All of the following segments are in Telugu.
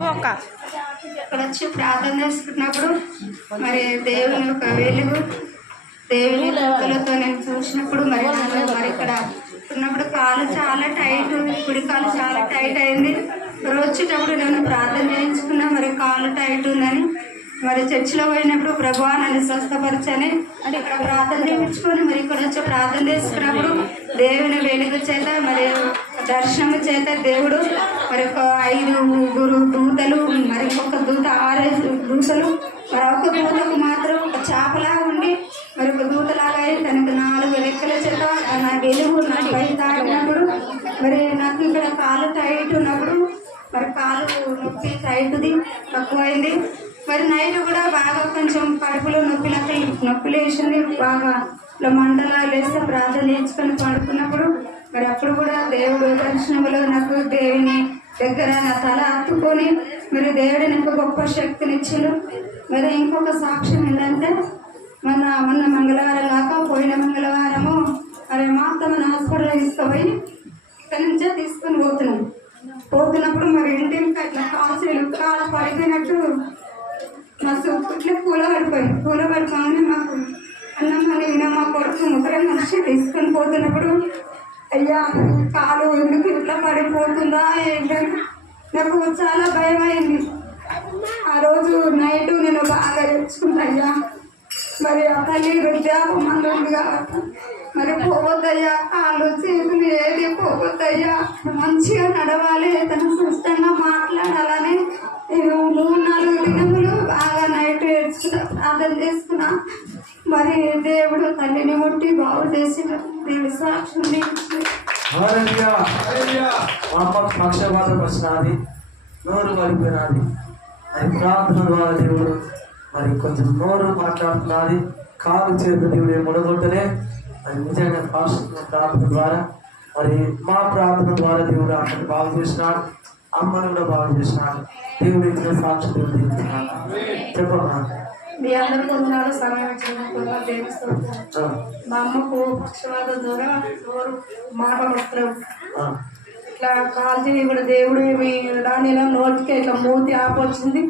ఒక ఇక్కడ వచ్చి ప్రార్థన చేసుకున్నప్పుడు మరి దేవుని యొక్క వెలుగు దేవుని లోకలతో నేను చూసినప్పుడు మరి మరి ఇక్కడ ఉన్నప్పుడు కాలు చాలా టైట్ కుడి కాలు చాలా టైట్ అయింది. మరి వచ్చేటప్పుడు నేను ప్రార్థన చేయించుకున్నా మరి కాలు టైట్ ఉందని. మరి చర్చిలో పోయినప్పుడు ప్రభా నన్ను స్వస్థపరచని ఇక్కడ ప్రార్థన చేయించుకొని మరి ఇక్కడ వచ్చి ప్రార్థన చేసుకున్నప్పుడు దేవుని వెలుగు చేత మరి దర్శనము చేత దేవుడు మరి ఒక ఐదు ముగ్గురు దూతలు మరి ఒక దూత ఆరేసి దూతలు మరి దూతకు మాత్రం ఒక చేపలాగా ఉండి మరి ఒక దూతలాగా తనకు నాలుగు రెక్కల చేత నా వెలుగు నా పై తాకినప్పుడు మరి నాకు ఇక్కడ కాలు టైట్ ఉన్నప్పుడు మరి కాలు నొప్పి టైట్ది తక్కువైంది. మరి నైట్ కూడా బాగా కొంచెం కడుపులో నొప్పి నొప్పి లేచింది. బాగా ఇట్లా మంటలా లేస్తే ప్రార్థన నేర్చుకొని పడుకున్నప్పుడు మరి అప్పుడు కూడా దేవుడు దర్శనంలో నాకు దేవుని దగ్గర నా తల అత్తుకొని మరి దేవుడు నాకు గొప్ప శక్తినిచ్చారు మరి ఇంకొక సాక్ష్యం ఏంటంటే మన మొన్న మంగళవారం లాగా పోయిన మంగళవారము మరి మా అత్తమ్మ హాస్పిటల్ తీసుకుపోయి ఇక్కడి నుంచే తీసుకొని పోతున్నాం. పోతున్నప్పుడు మరి ఇంటికి అట్లా కాల్చేలు కాలు పడిపోయినట్టు మస్తు ఇట్లా కూల పడిపోయి కూల పడిపోగానే మాకు అన్నం కలిగిన మా కొడుకు ముగ్గురం మనిషి తీసుకొని పోతున్నప్పుడు అయ్యా కాలు ఎందుకు ఇట్లా పడిపోతుందా ఏంటని? నాకు చాలా భయం అయింది ఆ రోజు నైట్ నేను బాగా తెచ్చుకుంటా అయ్యా. మరి ఆ తల్లి వృద్ధాపమంలో ఉంది కాబట్టి మరి పోవద్దయ్యా కాళ్ళు చేతులు ఏది? పోవద్దయ్యా. మంచిగా నడవాలి తను స్పష్టంగా మాట్లాడాలని నేను మూడు నాలుగు దినములు బాగా నైట్ ఏడ్చుకున్నా ప్రార్థన చేసుకున్నా. మరి దేవుడు తల్లిని ముట్టి బాగు చేసిన. మా అమ్మ పక్షపాతం వచ్చినది నోరు పడిపోయినది అది ప్రార్థన ద్వారా దేవుడు మరి కొంచెం నోరు మాట్లాడుతున్నది. కాలు చేతులు దేవుడు ముడగొట్టలే. అది నిజంగా ఫాస్ట్ ప్రార్థన ద్వారా మరి మా ప్రార్థన ద్వారా దేవుడు అమ్మని బాగు చేసినాడు. అమ్మను కూడా బాగు చేసినాడు. దేవుడు ఇచ్చిన సాక్షి దేవుడు చెప్పమ్మా. మీ అందరు దేవుడు స్తోత్రం. ఆ, మా అమ్మకు పక్షవాత ద్వారా మాట వస్త్రం ఇట్లా కాల్చి కూడా దేవుడు మీ దానిలో నోటికి ఇట్లా మూతి ఆపొచ్చింది.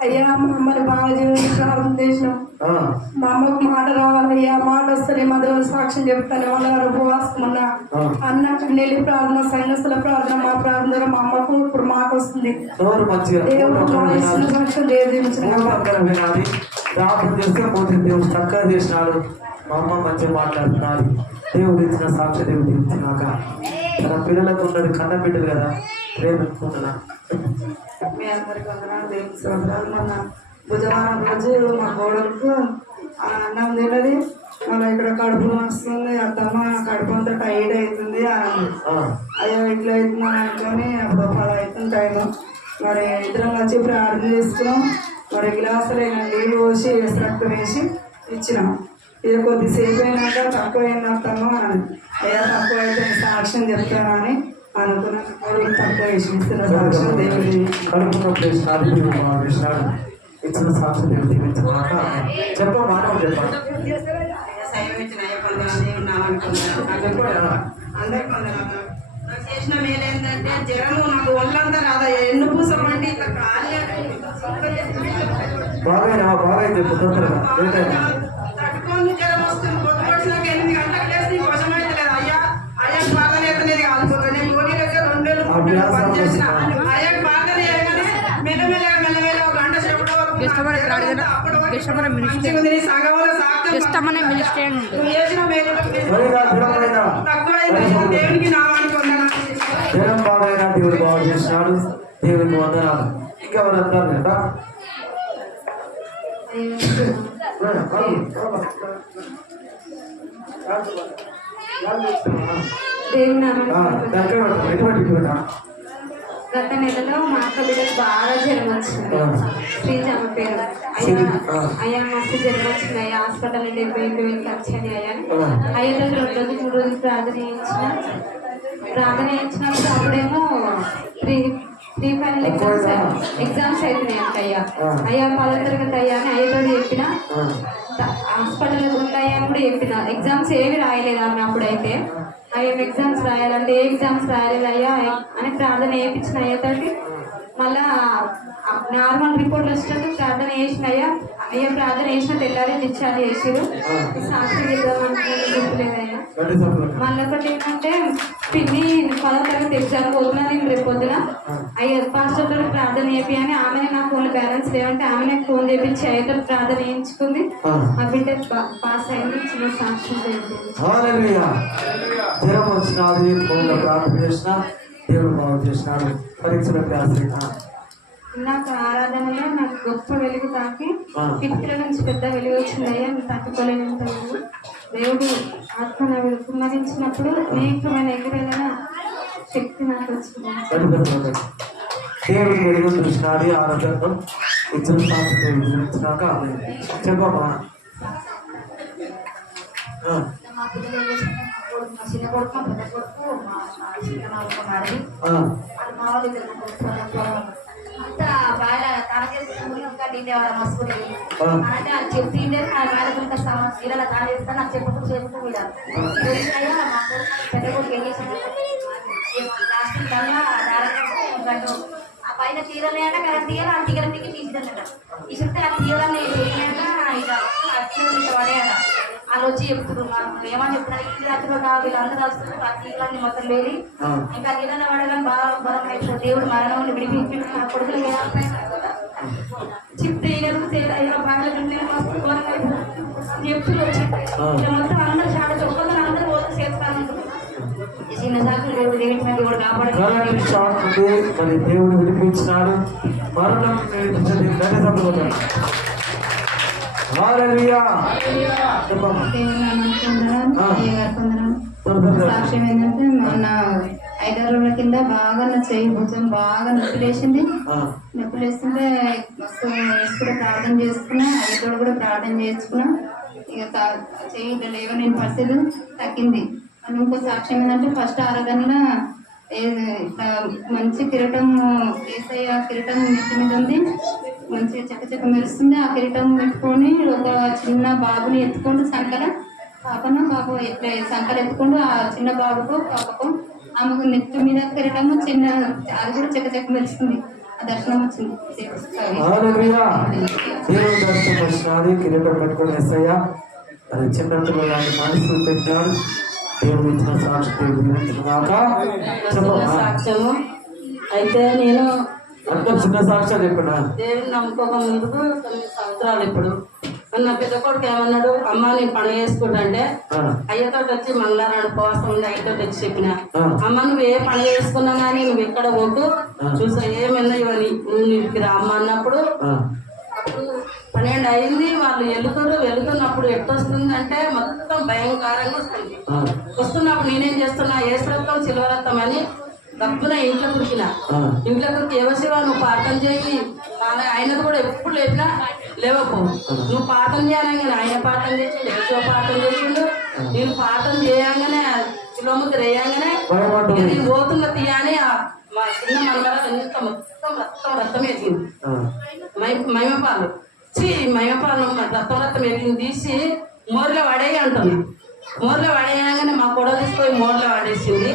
అయ్యా మా అమ్మని బాగా చేసినాం ఆ, మా అమ్మకు మాట రావాలి అయ్యా మాట వస్తుంది మధుర సాక్ష్యం చెప్తాను. వాళ్ళ ఉపవాసం ఉన్న. ఆ. అన్న నెల్లి ప్రార్థన సంఘస్థల ప్రార్థన మా ప్రార్థన మా అమ్మకు ఇప్పుడు మాట వస్తుంది. దేవుడు మా ప్రార్థన చేస్తే పోతే దేవుడు చక్కగా చేసినాడు. మా అమ్మ మంచిగా మాట్లాడుతున్నారు దేవుడు ఇచ్చిన సాక్షి దేవుడు ఇచ్చినాక తన పిల్లలకు ఉన్నది కన్న బిడ్డలు కదా ప్రేమించుకుంటున్నా మీ అందరికి వందనాలు దేవుని స్తోత్రాలు మొన్న బుధవారం రోజు మా కోడలకు అన్నం తిన్నది. మళ్ళీ ఇక్కడ కడుపు వస్తుంది అత్తమ్మ కడుపు అంతా టైట్ అవుతుంది అని అయ్యో ఇట్లా అవుతుందని అనుకొని అప్పుడు పది అవుతుంది టైం మరి ఇద్దరం వచ్చి ప్రార్థన చేసుకున్నాం. మరి గ్లాసులు అయినా నీళ్ళు పోసి రక్తం వేసి ఇచ్చినాం. ఇది కొద్దిసేపు అయినాక తక్కువ అయింది అత్తమ్మ అని అయ్యా తక్కువ అయితే సాక్ష్యం చెప్తానని అనుకున్న కోడికి సాక్ష్యం దేవుడి ఇచ్చిన సాక్షి దేవుడు దీవించినాక చెప్పమ్మా నువ్వు చెప్పండి చేసిన మేలు ఏంటంటే జ్వరము నాకు ఒళ్ళంతా రాదా ఎన్ను పూసమండి ఇట్లా బాగా బాగా చెప్పు తొందరగా తక్కువైంది. దేవునికి నామానికి వందనాలు జనం బాగైనా దేవుడు బాగు చేసినాడు. దేవునికి వందనాలు. ఇంకెవరంటారు కదా దేవుని నామానికి దగ్గర ఎటువంటి గత నెలలో మా అక్క బిడ్డకు బాగా జ్వరం వచ్చింది శ్రీజ పేరు. అయ్యా అయ్యా మస్తు జ్వరం వచ్చింది అయ్యా హాస్పిటల్ డెబ్బై ఎనిమిది వేలు ఖర్చు అని అయ్యా అయ్యా రోజు రెండు రోజులు మూడు రోజులు ప్రార్థన చేయించిన ప్రార్థన చేయించినప్పుడు అప్పుడేమో pre pre final exams exams అవుతున్నాయి అంట అయ్యా అయ్యా పదో తరగతి అయ్యా అని అయ్యతో చెప్పిన హాస్పిటల్ ఉంటాయి అని కూడా చెప్పిన. ఎగ్జామ్స్ ఏవి రాయలేదు ఆమె అప్పుడైతే. ఏం ఎగ్జామ్స్ రాయాలంటే ఏ ఎగ్జామ్స్ రాయలేదు అయ్యా అని ప్రార్థన వేయించిన అయ్యేతోటి మళ్ళా నార్మల్ రిపోర్ట్ వచ్చినట్టు ప్రార్థన చేసిన అయ్యా. అయ్యా ప్రార్థన చేసిన తెల్లారి నిత్యాలు చేసారు సాక్షి చేద్దామంటున్నాను మళ్ళీ ఒకటి ఏంటంటే పిన్ని పదో తరగతి ఎగ్జామ్ పోతున్నా నేను రేపు పొద్దున. అయ్యా పాస్టర్ తోటి ప్రార్థన చేపి అని ఆమెనే నా ఫోన్ బ్యాలెన్స్ లేవంటే ఆమెనే ఫోన్ చేపించి అయ్యతో ప్రార్థన చేయించుకుంది. ఆ. బిడ్డ పాస్ అయింది చిన్న సాక్షి చేయించింది హల్లెలూయా జ్వరం వచ్చినది ఫోన్లో ప్రార్థన చేసిన దేవుడు బాగు చేసినాడు. పరీక్షల వ్యాస నాకు ఆరాధనలో నాకు గొప్ప వెలుగు తాకి. పిత్తుల నుంచి పెద్ద వెలుగు వచ్చిందయ్యా తట్టుకోలేనంత దేవుడు ఆత్మ నా మీద కుమ్మరించినప్పుడు అనేకమైన ఎగురేదన శక్తి నాకు వచ్చింది. దేవుడు వెలుగు చూసినాడు ఆరాధనలో ఇచ్చిన ఇచ్చినాక చెప్పమ్మా చిన్న కొడుకు పెద్ద కొడుకు మా చిన్న మా మస్తుకుని ఆ. అంటే అది మేడం ఇంకా ఇలా తన చేస్తా నాకు చెప్పుతూ చెప్పుతూ మీద అయ్యా మా కొడుకు పెద్ద కొడుకు ఏం చేసింది లాస్ట్ కన్నా దాదాపు ఆ పైన తీరలే అంటే కరెంట్ తీయాలి ఆ తీగల దిగి తీసిదన్నట తీసిస్తే ఆ ఇక పడేయాల వాళ్ళు వచ్చి చెప్తున్నారు. ఏమని చెప్తున్నారు? ఈ రాత్రిలో వీళ్ళందరూ వస్తున్నారు ఆ తీగలన్నీ మొత్తం ఆ. ఇంకా నీళ్ళని పడగానే బాగా బలం అయిపోతుంది దేవుడు మరణం విడిపించి కొడుకులు చెప్తే ఈయనకు తేడా బాగా మస్తు ఘోరంగా. ఇక మొత్తం అందరూ చాలా చొప్పగా అందరూ పోతే చేస్తాను. చిన్న సాకులు దేవుడు దేవుడి మంది కూడా కాపాడు కరెంట్ షాక్ ఉంది మరి దేవుడు విడిపించినాడు. మరణం. సాక్ష్యం ఏంటంటే మొన్న ఐదారు రోజుల కింద బాగా నా చేయి భుజం బాగా నొప్పి లేచింది ఆ, నొప్పి లేస్తుంటే మస్తు కూడా ప్రార్థన చేసుకున్నా. ఐదోడు కూడా ప్రార్థన చేసుకున్నా. ఇక చెయ్యి ఇట్లా లేవ నేను పరిస్థితి తగ్గింది. అని ఇంకో సాక్ష్యం ఏంటంటే ఫస్ట్ ఆరాధనలో ఇట్లా మంచి కిరీటం ఏసయ్య కిరీటం నెత్తి మీద ఉంది. మంచి చక్క చక్క మెరుస్తుంది. ఆ కిరీటం పెట్టుకొని ఒక చిన్న బాబుని ఎత్తుకుంటూ సంకల పాపను పాప ఇట్లా సంకలు ఎత్తుకుంటూ ఆ చిన్న బాబుకు పాపకు ఆమెకు నెత్తి మీద కిరీటము చిన్న అది కూడా చక్క చక్క మెరుస్తుంది. ఆ దర్శనం వచ్చింది. దర్శనం కిరీటం పెట్టుకొని అది చిన్నప్పుడు లాంటి మనసు పెట్టినాడు దేవుడు ఇచ్చిన సాక్షి దీవించుగాక. చెప్పమ్మా సాక్ష్యము. అయితే నేను అంత చిన్న సాక్ష్యాలు చెప్పినా? దేవుని నమ్ముకోక ముందుకు తొమ్మిది సంవత్సరాలు ఇప్పుడు. నా పెద్ద కొడుకు ఏమన్నాడు అమ్మ నేను పండుగ చేసుకుంటా అంటే ఆ, అయ్యతో వచ్చి మంగళవారం ఉపవాసం ఉంది అయ్యతో వచ్చి చెప్పిన. అమ్మ నువ్వు ఏ పండుగ చేసుకున్నా కానీ నువ్వు ఎక్కడ పోకు. చూసా ఏమైనా ఇవని నువ్వు అమ్మ అన్నప్పుడు అప్పుడు పన్నెండు అయింది వాళ్ళు వెళుతురు. వెళుతున్నప్పుడు ఎట్టొస్తుంది అంటే మొత్తం భయంకరంగా వస్తుంది. వస్తున్నప్పుడు నేనేం చేస్తున్నా ఏసరత్వం సిల్వరత్వం అని తప్పున ఇంట్లో కురికిన. ఇంట్లో కురికి ఎవసివా నువ్వు పాఠం నాన్న ఆయనది కూడా ఎప్పుడు లేపినా లేవపో నువ్వు పాఠం చేయాలంగానే ఆయన పాఠం చేసిండు ఎవరితో పాఠం చేసిండు. నేను పాఠం చేయంగానే కిలోమీటర్ వేయంగానే నేను పోతున్న తీయని మా చిన్న మనవర ఎంత మొత్తం రక్తం రక్తం వేసింది ఆ, మై మైమపాలు. చీ మైమపాలు రక్తం రక్తం ఎగిరిని తీసి మోర్లో పడేయి అంటుంది. మోర్లో పడేయగానే మా కొడ తీసుకొని మోర్లో పడేసింది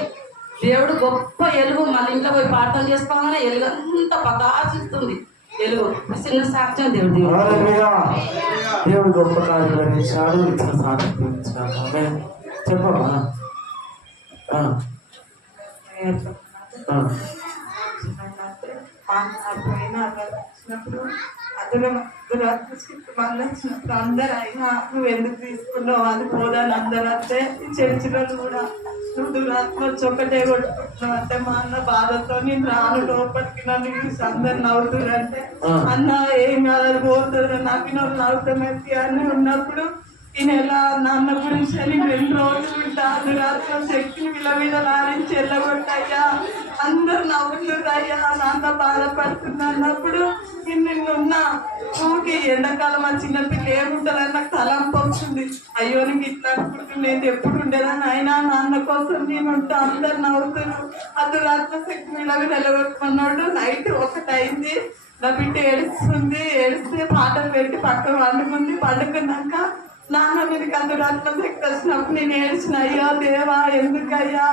దేవుడు గొప్ప ఎలుగు. మన ఇంట్లో పోయి ప్రార్థన చేసుకోగానే ఎలుగు అంతా ప్రకాశిస్తుంది ఎలుగు. చిన్న సాక్ష్యం దేవుడి హల్లెలూయా దేవుడు గొప్ప కార్యం నిర్వహించాడు ఇచ్చిన సాక్షి దీవించినాడు ఆమేన్. చెప్పమ్మా. ఆ, మళ్ళీ వచ్చినప్పుడు అందరు అయినా నువ్వు ఎందుకు తీసుకున్నావు అది పోదాని అందరూ అంటే చర్చిలో కూడా నువ్వు దురాత్మ వచ్చి ఒకటే కొట్టుకుంటున్నావు అంటే మా అన్న బాధతో నేను రాను లోపలికి నన్ను చూసి అందరు నవ్వుతున్నారు ఆ. అన్న ఏం అది పోతుంది నవ్విన వాళ్ళు నవ్వుతామైతే అని ఉన్నప్పుడు ఈ నెల నాన్న గురించి అని రెండు రోజులు వింటా దురాత్మ శక్తిని విలవిలలారించి ఎల్లగొట్టయ్యా. అందరు నవ్వుతున్నారయ్యా. నాన్న బాధపడుతున్నప్పుడు నేను నిన్నున్నా ఊకి ఎండాకాలం మా చిన్నపిల్ల ఏముంటుందని నాకు తలంపు వస్తుంది అయ్యో నీకు ఇట్లా నేను ఎప్పుడు ఉండేదని అయినా నాన్న కోసం నేను ఉంటా. అందరు నవ్వుతున్నాను ఆ దురాత్మ శక్తి విలవి నిలబెట్టుకున్నాడు. నైట్ ఒకటి అయింది. నా బిడ్డ ఏడుస్తుంది. ఏడిస్తే పాటలు పెట్టి పక్కన వండుకుంది. పండుకున్నాక నాన్న మీదకి అంత రత్నశక్తి వచ్చినప్పుడు నేను ఏడ్చిన అయ్యా దేవా ఎందుకయ్యా?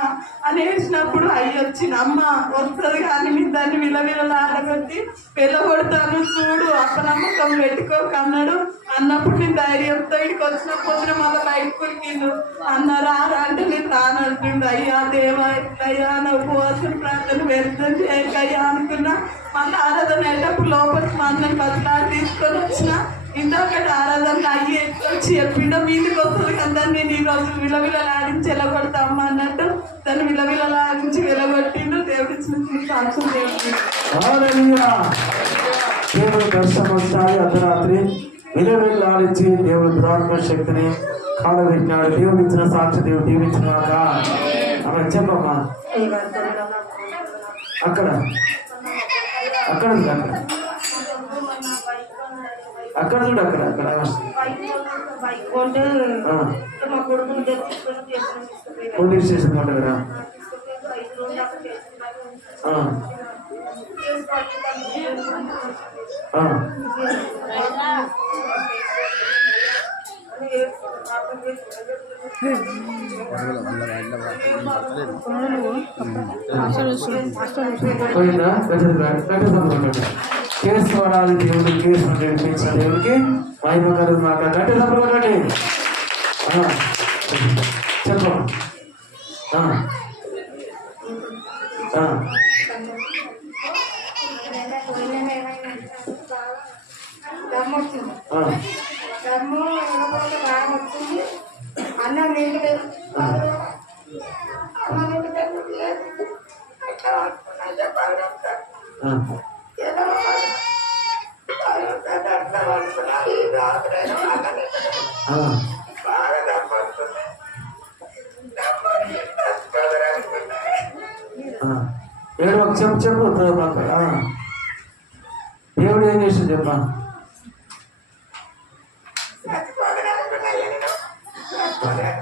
అని ఏడ్చినప్పుడు అయ్యి వచ్చిన అమ్మ వస్తుంది కానీ మీ దాన్ని విలవిలలాడగొట్టి వెళ్ళగొడతాను చూడు అప్పనమ్మకం పెట్టుకోక అన్నాడు అన్నప్పుడు నేను ధైర్యంతో ఇక్కడికి వచ్చినప్పుడు మళ్ళీ బయట కురికిండు అన్న రారా అంటే నేను రానంటుండు అయ్యా దేవా అయ్యా నా ఉపవాసం ప్రార్థన వ్యర్థం చేయకయ్యా అనుకున్నా. మళ్ళీ ఆరాధన వెళ్ళినప్పుడు లోపలికి మా అన్నని బతలాడి తీసుకొని వచ్చిన. ఇందాకటి ఆరాధన అయ్యి వచ్చి చెప్పిండో మీదికి వస్తుంది కదా నేను ఈ రోజు విలవిలలాడించి వెళ్ళగొడతామ్మా అన్నట్టు దాన్ని విలవిలలాడించి వెళ్ళగొట్టిండు దేవుడి సాక్ష్యం దేవుడి దర్శనం వస్తాయి అర్ధరాత్రి విలువలు ఆడించి దేవుడు దురాత్మ శక్తిని కాలబెట్టినాడు దేవుడు ఇచ్చిన సాక్షి దేవుడు దీవించినాక ఆమె చెప్పమ్మా అక్కడ. అక్కడ అక్కడ. అక్కడ చూడు అక్కడ అక్కడ. పోలీస్ స్టేషన్ ఉంటుంది కదా. పోయిందా? పెట్టదు పెట్టదు కేసు పడాలి దేవుడు కేసు నడిపించిన దేవుడికి మహిమ కలుగు మాట గట్టి తప్పు కొట్టండి. చెప్పండి. నీళ్ళు నీళ్ళు ఏడు ఒక చెప్పు చెప్పు. దేవుడు ఏం చేసి చెప్పా అనుకున్నా ఎన్నో. చచ్చిపోతాను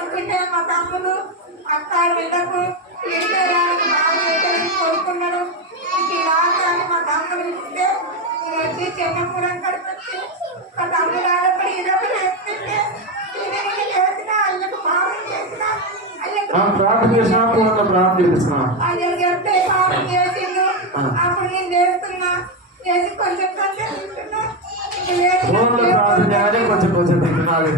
అనుకుంటే మా తమ్ముడు అక్క బిడ్డకు ఇంటరానికి బాగా చేయడానికి కోరుకున్నాడు. ఇది రాగానే మా తమ్ముడు ఇస్తే వచ్చి చెన్నపురం కడిపి మా తమ్ముడు ఆడపడి ఇదొకటి వేస్తుంటే ఇది చేసిన అయ్యకు పాపం చేసిన అయ్యకు ఆ, ప్రార్థన చేసినా పూర్ణ ప్రార్థన చేస్తున్నా అయ్యకు చెప్తే పాపం చేసిండు. అప్పుడు నేను చేస్తున్నా చేసి కొంచెం కొంచెం తింటున్నా. కొంచెం కొంచెం తింటున్నది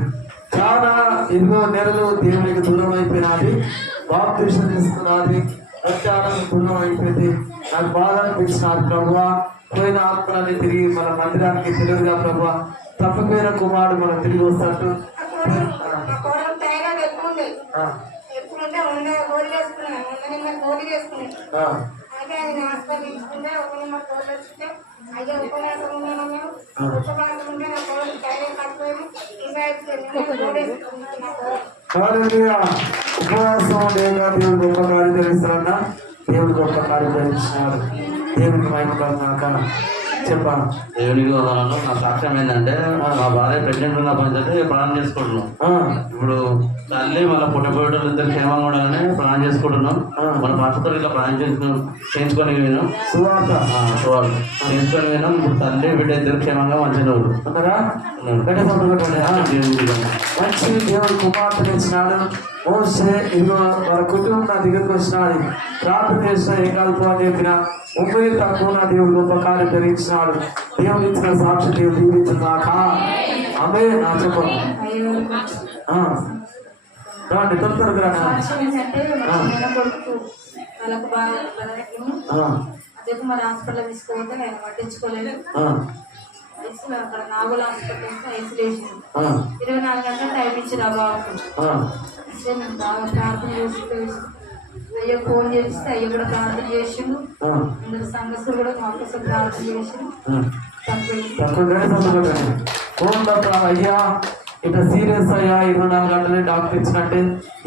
చాలా ఎన్నో నెలలు దేవునికి దూరం అయిపోయినది. బాప్తీసం తీసుకున్నది. ప్రత్యానం దూరం అయిపోయింది. నాకు బాధ అనిపించినది ప్రభు. పోయిన ఆత్మలన్నీ తిరిగి మన మందిరానికి తెలివిగా ప్రభు. తప్పిపోయిన కుమారుడు మనం తిరిగి వస్తాడు. అయితే ఒక నెంబర్ కోళ్ళు ఉపన్యాసం ఉన్నాను మేము ఉపన్యాసం ఉంటే నా కోడలు తయారు కట్టుకోను ఉపవాసం లేక దేవుడు గొప్ప కార్యం జరిగిస్తారన్న దేవుడు గొప్ప కార్యం జరిగిస్తున్నాడు దేవుడికి మహిమ కలుగుగాక. చెప్పా దేవునికి వదలను నా సాక్ష్యం ఏంటంటే మా భార్య ప్రెగ్నెంట్ ఉన్నప్పటి నుంచి ప్రాణం చేసుకుంటున్నాం. ఇప్పుడు తల్లి మళ్ళీ పుట్టబోయేటోళ్ళు ఇద్దరు క్షేమంగా ఉండాలని ప్రాణం చేసుకుంటున్నాం. మన పాస్టర్ ఇట్లా ప్రాణం చేసుకుని చేయించుకొని సువార్త. చూడాలి చేయించుకొని విన్నాం ఇప్పుడు తల్లి బిడ్డ ఇద్దరు క్షేమంగా మంచిగా. మంచి దేవుడు కుమార్తె ఇచ్చినాడు మోసే ఇదిగో వాళ్ళ కుటుంబం నా దగ్గరకు వచ్చినాడు ప్రార్థన చేసిన ఏం కలుపు అని చెప్పిన ముప్పై తక్కువ నా దేవుడు గొప్ప కార్యం జరిగించినాడు దేవుడు ఇచ్చిన సాక్షి దేవుడు దీవించినాక ఆమె నా చెప్పు. ఆ. రండి తొందరగా అదే మరి హాస్పిటల్ తీసుకుపోతే నేను పట్టించుకోలేదు అక్కడ నాగోల్ హాస్పిటల్ ఇరవై నాలుగు గంటలు టైం ఇచ్చి రా చేస్తే మేము బాగా ప్రార్థన చేస్తే అయ్యో ఫోన్ చేస్తే అయ్యో కూడా ప్రార్థన చేసిండు. అందరు సమస్యలు కూడా మా కోసం ప్రార్థన చేసిండు. అయ్యా ఇట్లా సీరియస్ అయ్యా ఇరవై నాలుగు గంటలే డాక్టర్ ఇచ్చినట్టే.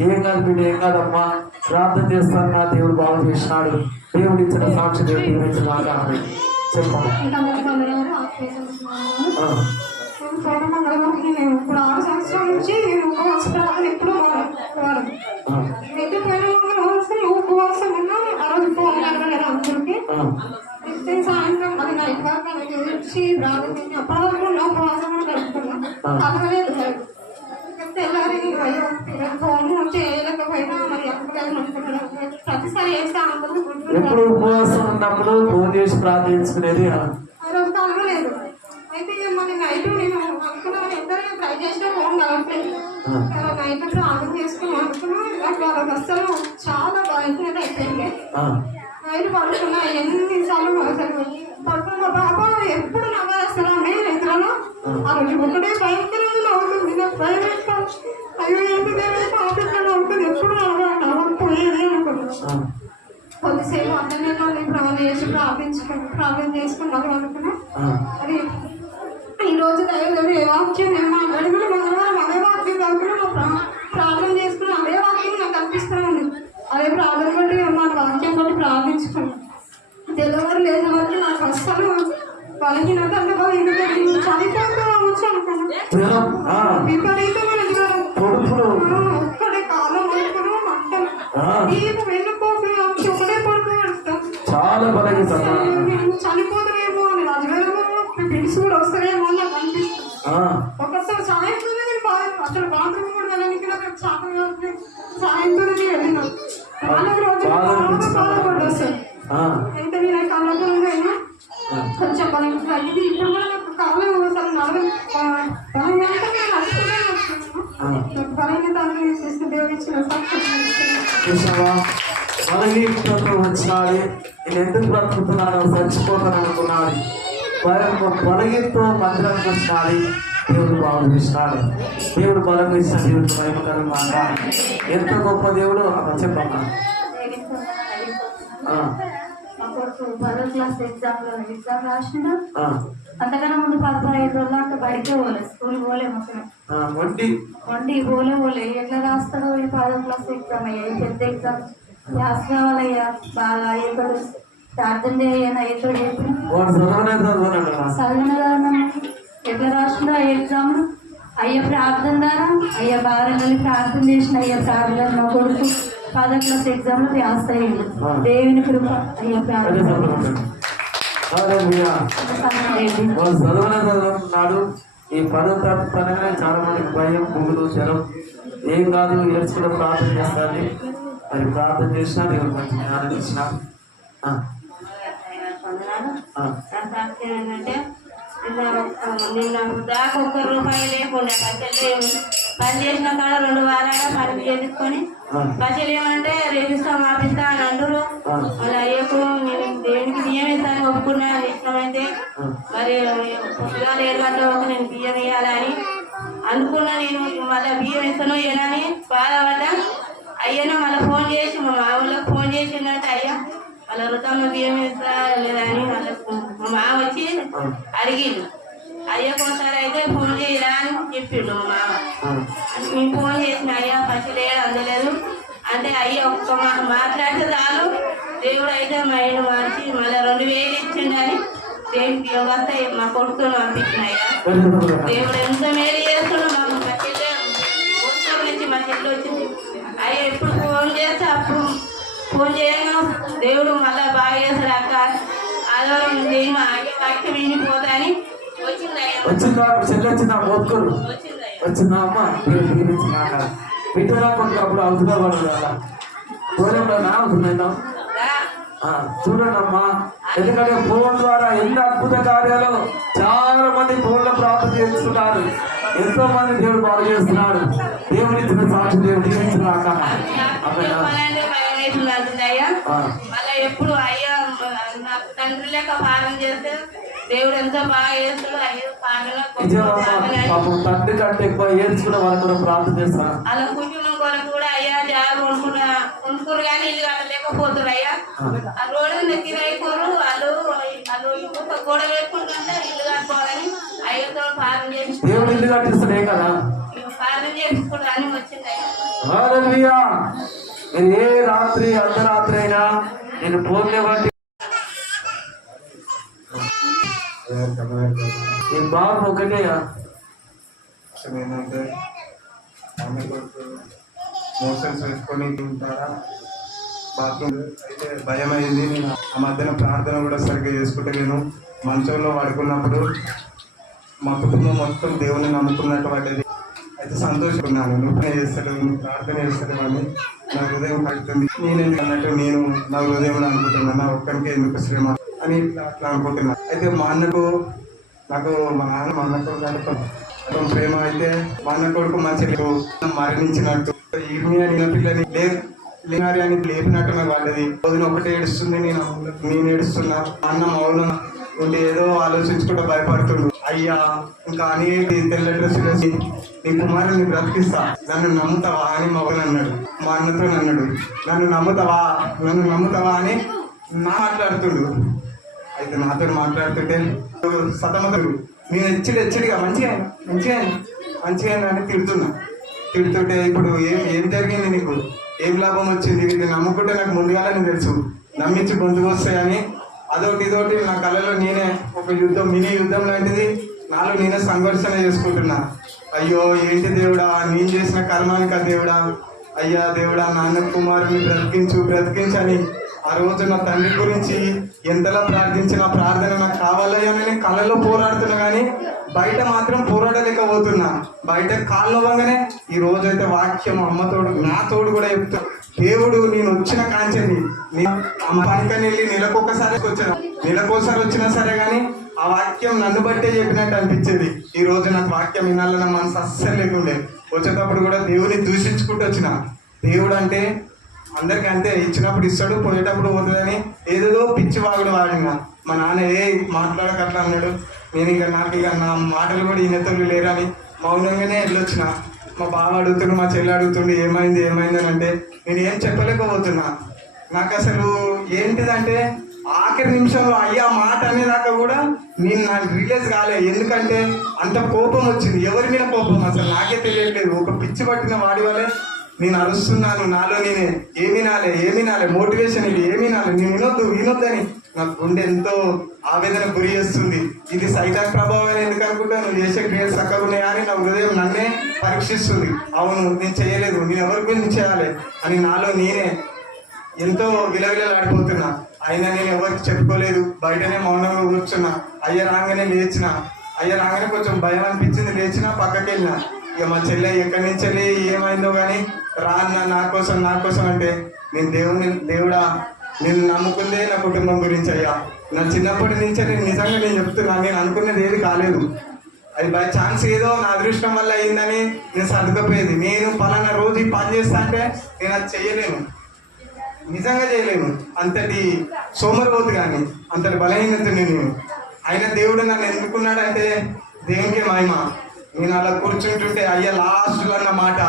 ఏం కాదు మీరు ఏం కాదమ్మా. ప్రార్థన చేస్తాను దేవుడు బాగు చేసినాడు. దేవుడు ఇచ్చిన సాక్షి దేవుడు ఆమె. చెప్పమ్మా ఇంకా నేను ఇప్పుడు ఆరు సంవత్సరాల నుంచి నేను ఉపవాస ఎప్పుడు వాడు అయితే పోయిన ఉపవాసం ఉన్న ఆ రోజు ఫోన్ అందరికి అయితే సాయంత్రం అది నైట్ వరకు అలాగే వచ్చి ప్రార్థన చేసి అప్పటి వరకు నా ఉపవాసం కూడా కలగలేదు తెల్లారి ఫోన్ చేయలేకపోయినా మరి అనుకుంటున్నాను ప్రతిసారి వేస్తే అందరూ ఎప్పుడు ఉపవాసం ఉన్నప్పుడు ఫోన్ చేసి ప్రార్థించుకునేది నైట్ పడుకున్నా ఎన్నిసార్లు పడుకున్న పాప ఎప్పుడు నవ్వేస్తాను నేను నిద్రలో ఆ రోజు ఒకటే భయంకరంగా నవ్వుతుంది నాకు భయం వేస్తాను అయ్యో ఏంటి నేను పాప ఇట్లా నవ్వుతుంది ఎప్పుడు నవ్వ నవ్వకపోయేది అనుకున్నాను కొద్దిసేపు అట్లనే మళ్ళీ ప్రార్థన చేసి ప్రార్థించుకుని ప్రార్థన చేసుకుని మళ్ళీ అనుకున్నా అది ఈ రోజు దయచేసి ఏ వాక్యం చూసావా? బలహీనతతో వచ్చినాడు నేను ఎందుకు బ్రతుకుతున్నాను చచ్చిపోతాను అనుకున్నాడు బల- బలహీనతో మందిరానికి వచ్చినాడు. దేవుడు బాగు చేసినాడు దేవుడు బలం ఇచ్చిన దేవుడు భయపడాలి మాట ఎంత గొప్ప దేవుడు? చెప్పమ్మా. మా కొడుకు పదో క్లాస్ ఎగ్జామ్లో ఎగ్జామ్ రాసిన అంతకన్నా ముందు పది పదిహేను రోజులు అంటే బడికే పోలేదు స్కూల్ పోలే మొత్తం ఆ, వడ్డీ వండి పోలే పోలే. ఎట్లా రాస్తాడో ఈ పదో క్లాస్ ఎగ్జామ్ అయ్యా పెద్ద ఎగ్జామ్ క్లాస్ కావాలయ్యా బాగా అయ్యేటోడు ప్రార్థన వాడు చదవనే కదా. ఎట్లా రాసిందో ఆ ఎగ్జామ్ అయ్య ప్రార్థన ద్వారా అయ్య బాగా ప్రార్థన చేసిన అయ్య ప్రార్థన మా కొడుకు. పదో క్లాస్ ఎగ్జామ్లో పాస్ అయ్యిండు. దేవుని కృప అయ్య ప్రార్థన. వాడు చదవనే చదువుతున్నాడు ఈ పదో తరగతి పనగానే చాలా మందికి భయం గుగులు జ్వరం. ఏం కాదు ఏడ్చుకున్న ప్రార్థన చేస్తాను మరి ప్రార్థన చేసినా దేవుడు మంచి జ్ఞానం ఇచ్చిన. నేను దాకా ఒక్క రూపాయి లేకుండా పని చేసిన కాడ రెండు వారాలుగా పని చేసుకొని పచ్చళ్ళు ఏమంటే రేపిస్తా మాపిస్తా అని అంటారు మళ్ళీ అయ్యకు నేను దేనికి బియ్యం ఇస్తాను ఒప్పుకున్నా ఇష్టమైతే మరి పొద్దుగాల ఏడు నేను బియ్యం ఇవ్వాలని అనుకున్నా నేను. మళ్ళీ బియ్యం ఇస్తాను ఇవ్వాలని బాధపడ్డా అయ్యను మళ్ళీ ఫోన్ చేసి మా మామూలకు ఫోన్ చేసిందంటే అయ్యా వాళ్ళ వృతంలో బియ్యం ఇస్తా లేదని మళ్ళీ మా మామ వచ్చి అడిగిండు. అయ్యకు ఒకసారి అయితే ఫోన్ చేయరా అని చెప్పిండు మా మామ. నేను ఫోన్ చేసిన అయ్యా పచ్చి లేదు అందలేదు. అంటే అయ్యా ఒక్క మాట్లాడితే చాలు. దేవుడు అయితే మైండ్ మార్చి మళ్ళీ రెండు వేలు ఇచ్చిండని దేవుడికి వ్యవస్థ మా కొడుకుని పంపించిన అయ్యా వెరీ గుడ్. దేవుడు ఎంత మేలు చేస్తున్నాడు మాకు మా చెల్లె నుంచి మా చెల్లి వచ్చింది. అయ్యా ఎప్పుడు ఫోన్ చేస్తే అప్పుడు ఫోన్ చేయను. దేవుడు మళ్ళా బాగా చేస్తాడు అక్క. ఆదివారం నేను అయ్యే వాక్యం వినిపోతా అని వచ్చింది వచ్చిందా? చెల్లి వచ్చిందా? మోత్కోరు అమ్మా? అవుతుందా వాళ్ళు నా అవుతుందా రా. ఆ, చూడండి అమ్మా ఎందుకంటే ఫోన్ ద్వారా ఎన్ని అద్భుత కార్యాలు చాలా మంది ఫోన్లో ప్రార్థన చేస్తున్నారు. ఎంతో మంది దేవుడు బాగు చేస్తున్నాడు. దేవుని ఇచ్చిన సాక్షి దేవుడు జీవించినాక అయ్యా ఎప్పుడు అయ్యా నాకు తండ్రి లెక్క పాలన చేస్తే దేవుడు ఎంతో బాగా చేస్తాడు అయ్యో పాపం తండ్రి కంటే ఎక్కువ ఏడ్చుకున్న వాళ్ళు కూడా ప్రార్థన చేస్తున్నారు అలా కుటుంబం కొరకు కూడా కొనుక్కురు కానీ ఇల్లు కట్టలేకపోతున్నారు అయ్యా. ఆ. రోడ్డు అయిపోరు వాళ్ళు వాళ్ళు ఒక గోడ వేసుకుంటుంటే ఇల్లు కట్టుకోవాలని అయ్యతో పాలన చేసి దేవుడు ఇల్లు కట్టిస్తాడే కదా? చేసుకుంటారని వచ్చింది మీరు ఏ రాత్రి అర్ధరాత్రి అయినా నేను పోతే బట్టి ఈ బాబు ఒకటే అసలు ఏంటంటే మోషన్స్ వేసుకొని తింటారా? బాత్రూమ్ అయితే భయం అయింది నేను ఆ మధ్యన ప్రార్థన కూడా సరిగ్గా చేసుకుంటలేను మంచంలో పడుకున్నప్పుడు మా కుటుంబం మొత్తం దేవుని నమ్ముకున్నట్టు పడ్డది. అయితే సంతోషకున్నాను నృత్యం చేస్తాడు ప్రార్థన చేస్తాడు అని నా హృదయం పడుతుంది నేను అన్నట్టు నేను నా హృదయం అనుకుంటున్నాను నా ఒక్కరికి ఎందుకు శ్రమ అని ఇట్లా అట్లా అనుకుంటున్నాను అయితే మా అన్నకు నాకు మా నాన్న మా అన్న కొడుకు ప్రేమ అయితే మా అన్న కొడుకు మంచి మరణించినట్టు. ఇర్మియా నిన్న పిల్లని లేదు. లేనారి అని లేపినట్టునే వాళ్ళది. రోజున ఒకటే ఏడుస్తుంది నేను నేను ఏడుస్తున్నా. అన్న మౌనం ఉండి ఏదో ఆలోచించుకుంటూ భయపడుతుండు. అయ్యా ఇంకా అనేది తెల్ల డ్రెస్ వేసి నీ కుమారుని బ్రతికిస్తా. నన్ను నమ్ముతావా? అని మగన్ అన్నాడు. మా అన్నతో అన్నాడు నన్ను నమ్ముతావా? నన్ను నమ్ముతావా? అని నా మాట్లాడుతుండు. అయితే నాతో మాట్లాడుతుంటే సతమతుడు నేను హెచ్చడి హెచ్చడిగా మంచిగా మంచిగా మంచిగా అని తిడుతున్నా. తిడుతుంటే ఇప్పుడు ఏం ఏం జరిగింది నీకు? ఏం లాభం వచ్చింది? వీటిని నమ్ముకుంటే నాకు ముందుగానే తెలుసు. నమ్మించి ముందుకు వస్తాయని. అదొకటి ఇదొకటి నా కళలో నేనే ఒక యుద్ధం మినీ యుద్ధం లాంటిది. నాలో నేనే సంఘర్షణ చేసుకుంటున్నా. అయ్యో ఏంటి దేవుడా? నేను చేసిన కర్మానిక దేవుడా? అయ్యా దేవుడా నాన్న కుమారుని బ్రతికించు బ్రతికించని ఆ రోజు నా తండ్రి గురించి ఎంతలా ప్రార్థించిన ప్రార్థన నాకు కావాలయ్యా నేను కళ్ళలో పోరాడుతున్నా కానీ బయట మాత్రం పోరాడలేకపోతున్నా. బయట కాళ్ళు అవ్వగానే ఈ రోజు అయితే వాక్యం అమ్మ తోడు కూడా చెప్తా దేవుడు నేను వచ్చిన కాంచండి అమ్మ పనికని వెళ్ళి నెలకొకసారి వచ్చాను. నెలకోసారి వచ్చినా సరే కానీ ఆ వాక్యం నన్ను బట్టే చెప్పినట్టు అనిపించేది. ఈ రోజు నాకు వాక్యం వినాలన్న మనసు అస్సలు లేకుండే. వచ్చేటప్పుడు కూడా దేవుని దూషించుకుంటూ వచ్చిన. దేవుడు అంటే అందరికి అంతే ఇచ్చినప్పుడు ఇస్తాడు పోయేటప్పుడు పోతుందని ఏదేదో పిచ్చి వాగుడు వాడిన మా నాన్న ఏ మాట్లాడక అట్లా అన్నాడు. నేను ఇంకా నాకు ఇక నా మాటలు కూడా ఈయనతోళ్ళు లేరని మౌనంగానే వెళ్ళొచ్చిన మా బావ అడుగుతుండు మా చెల్లి అడుగుతుండు ఏమైంది ఏమైంది అని అంటే నేను ఏం చెప్పలేకపోతున్నా. నాకు అసలు ఏంటిదంటే ఆఖరి నిమిషంలో అయ్యా మాట అనేదాకా కూడా నేను నాకు రిలీజ్ కాలే. ఎందుకంటే అంత కోపం వచ్చింది. ఎవరి మీద కోపం? అసలు నాకే తెలియట్లేదు. ఒక పిచ్చి పట్టిన వాడి వల్లే నేను అరుస్తున్నాను నాలో నేనే ఏమి నాలే ఏమి నాలే మోటివేషన్ ఇది ఏమి నాలే నేను వినొద్దు వినొద్దని నాకు గుండె ఎంతో ఆవేదన గురి చేస్తుంది. ఇది సైతాన్ ప్రభావం ఎందుకు అనుకుంటా నువ్వు చేసే క్రియలు చక్కగా ఉన్నాయా అని నా హృదయం నన్నే పరీక్షిస్తుంది. అవును నేను చేయలేదు నేను ఎవరి గురించి చేయాలి అని నాలో నేనే ఎంతో విలవిలలాడిపోతున్నా. అయినా నేను ఎవరికి చెప్పుకోలేదు బయటనే మౌనంగా కూర్చున్నా. అయ్య రాగానే లేచిన అయ్య రాగానే కొంచెం భయం అనిపించింది లేచినా పక్కకి వెళ్ళినా ఇక మా చెల్లె ఎక్కడి నుంచి ఏమైందో కానీ రాన్న నా కోసం నా కోసం అంటే నేను దేవుని దేవుడా నేను నమ్ముకుందే నా కుటుంబం గురించి అయ్యా. నా చిన్నప్పటి నుంచే నేను నిజంగా నేను చెప్తున్నా నేను అనుకున్నది ఏది కాలేదు. అది బై ఛాన్స్ ఏదో నా అదృష్టం వల్ల అయిందని నేను సర్దుకపోయేది. నేను పలానా రోజు పని చేస్తా అంటే నేను అది చేయలేను నిజంగా చేయలేను అంతటి సోమరిపోతు కానీ అంతటి బలహీనత నేను. అయినా దేవుడు నన్ను ఎందుకున్నాడంటే దేవునికే మహిమ. నేను అలా కూర్చుంటుంటే అయ్యా లాస్ట్లో అన్న మాట.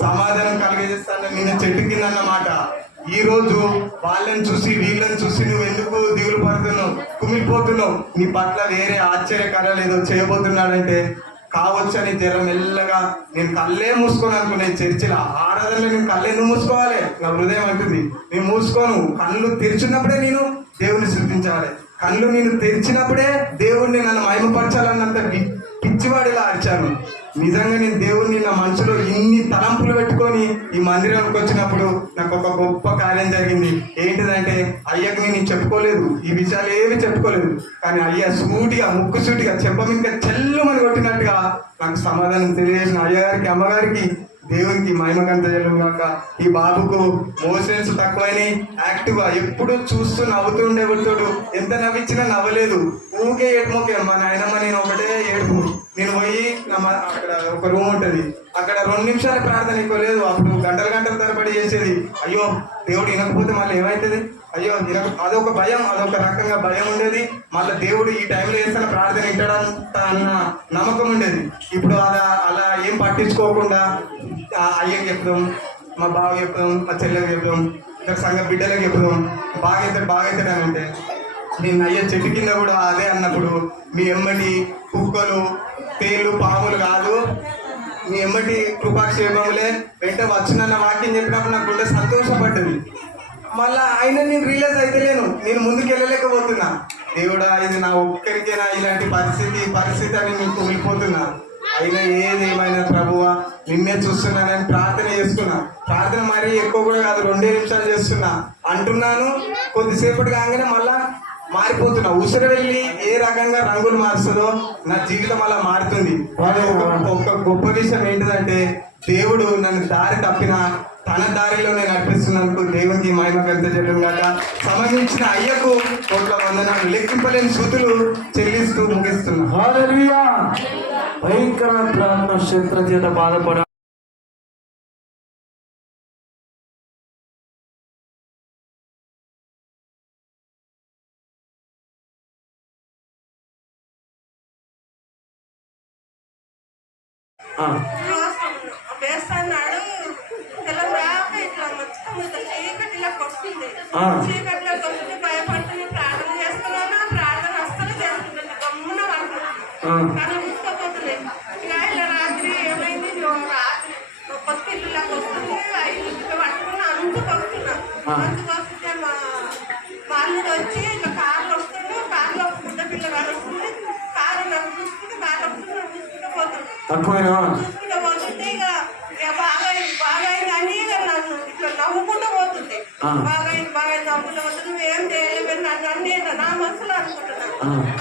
సమాధానం కలిగజేస్తాను నేను చెట్టు కింద అన్న మాట. ఈ రోజు వాళ్ళని చూసి వీళ్ళని చూసి నువ్వు ఎందుకు దిగులు పడుతున్నావు? కుమిలిపోతున్నావు? నీ పట్ల వేరే ఆశ్చర్యకరాలు ఏదో చేయబోతున్నాడంటే కావచ్చని జర మెల్లగా నేను కళ్ళే మూసుకొని అనుకునే చర్చిల. ఆరాధనలో నేను కళ్ళే నువ్వు మూసుకోవాలి? నా హృదయం అంటుంది. నేను మూసుకోను. కళ్ళు తెరిచినప్పుడే నేను దేవుని శృతించాలి కళ్ళు నేను తెరిచినప్పుడే దేవుణ్ణి నన్ను మహిమపరచాలన్నంత పిచ్చివాడిలా అరిచాను నిజంగా నేను దేవుణ్ణి నా మనసులో ఇన్ని తలంపులు పెట్టుకొని ఈ మందిరానికి వచ్చినప్పుడు నాకు ఒక గొప్ప కార్యం జరిగింది. ఏంటిదంటే అయ్యకు నేను చెప్పుకోలేదు. ఈ విషయాలు ఏమి చెప్పుకోలేదు. కానీ అయ్య సూటిగా ముక్కు సూటిగా చెప్ప ఇంకా చెల్లుమని కొట్టినట్టుగా నాకు సమాధానం తెలియజేసిన అయ్యగారికి అమ్మగారికి దేవునికి మహిమకంత కాక ఈ బాబుకు మోషన్స్ తక్కువని యాక్టివ్గా ఎప్పుడు చూస్తూ నవ్వుతూ ఉండేవాడు ఎంత నవ్వించినా నవ్వలేదు. ఊకే ఏడుమోకే మా నాయనమ్మ నేను ఒకటే ఏడుపు. నేను పోయి అక్కడ ఒక రూమ్ ఉంటుంది. అక్కడ రెండు నిమిషాల ప్రార్థన ఎక్కువ లేదు. అప్పుడు గంటల గంటల తరబడి చేసేది. అయ్యో దేవుడు వినకపోతే మళ్ళీ ఏమైతుంది? అయ్యో వినక అదొక భయం అదొక రకంగా భయం ఉండేది. మళ్ళీ దేవుడు ఈ టైంలో చేస్తున్న ప్రార్థన వింటాడంత అన్న నమ్మకం ఉండేది. ఇప్పుడు అలా అలా ఏం పట్టించుకోకుండా అయ్యకి చెప్తాం మా బావ చెప్తాం మా చెల్లెకి చెప్తాం ఇద్దరు సంఘ బిడ్డలకు చెప్తాం బాగా అవుతాడు అని అంటే నేను అయ్యే చెట్టు కింద కూడా అదే అన్నప్పుడు మీ ఎమ్మటి కుక్కలు తేలు పాములు కాదు మీ ఎమ్మటి కృపాక్షేమములే వెంట వచ్చినన్న వాక్యం చెప్పినప్పుడు నాకు గుండె సంతోషపడ్డది. మళ్ళా ఆయన నేను రియలైజ్ అయితలేను నేను ముందుకు వెళ్ళలేకపోతున్నా దేవుడా ఇది నా ఒక్కరికేనా ఇలాంటి పరిస్థితి పరిస్థితి అని నేను కుమిలిపోతున్నా. అయినా ఏదేమైనా ప్రభువా నిన్నే చూస్తున్నానని ప్రార్థన చేస్తున్నా ప్రార్థన మరీ ఎక్కువ కూడా కాదు రెండే నిమిషాలు చేస్తున్నా. అంటున్నాను కొద్దిసేపటి కాగానే మళ్ళా మారిపోతున్నా. ఉసిరి వెళ్ళి ఏ రకంగా రంగులు మారుస్తుందో నా జీవితం అలా మారుతుంది. ఒక గొప్ప విషయం ఏంటిదంటే దేవుడు నన్ను దారి తప్పిన తన దారిలో నేను నడిపిస్తున్నందుకు దేవునికి మహిమ పెద్ద చేయడం కాక సంబంధించిన అయ్యకు కోట్ల వందనాలు. లెక్కింపలేని శృతులు చెల్లిస్తూ ముగిస్తున్నా. భయంకర ప్రాంత క్షేత్ర చేత బాధపడ తక్కువైనా బాగా అయింది నవ్వుకుంటూ పోతుంది నువ్వేం చేయలేదు నన్ను అన్ని నా మనసులో అనుకుంటున్నాను